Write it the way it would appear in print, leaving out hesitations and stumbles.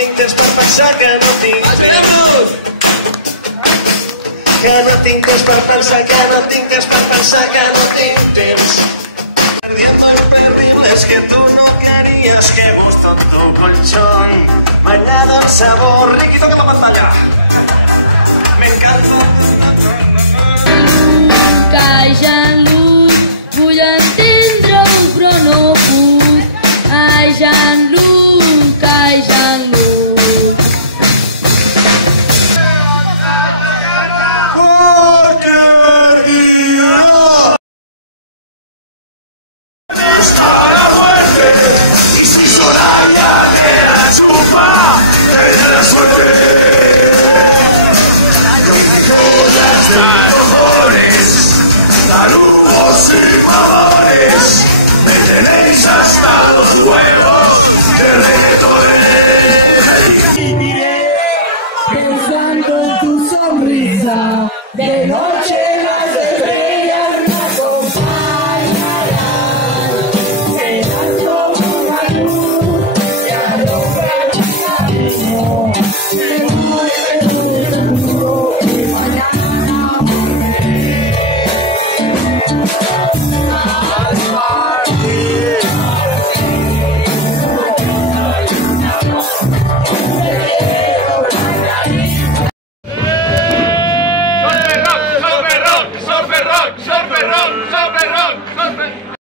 tinc temps per pensar, que no tinc temps. Que no tinc temps per pensar, que no tinc temps per pensar, que no tinc temps. Perdiendo lo terrible es que tú no querías, que gusto en tu colchón, bañado en sabor. Ricky, toca la pantalla. Me encanta. Callan.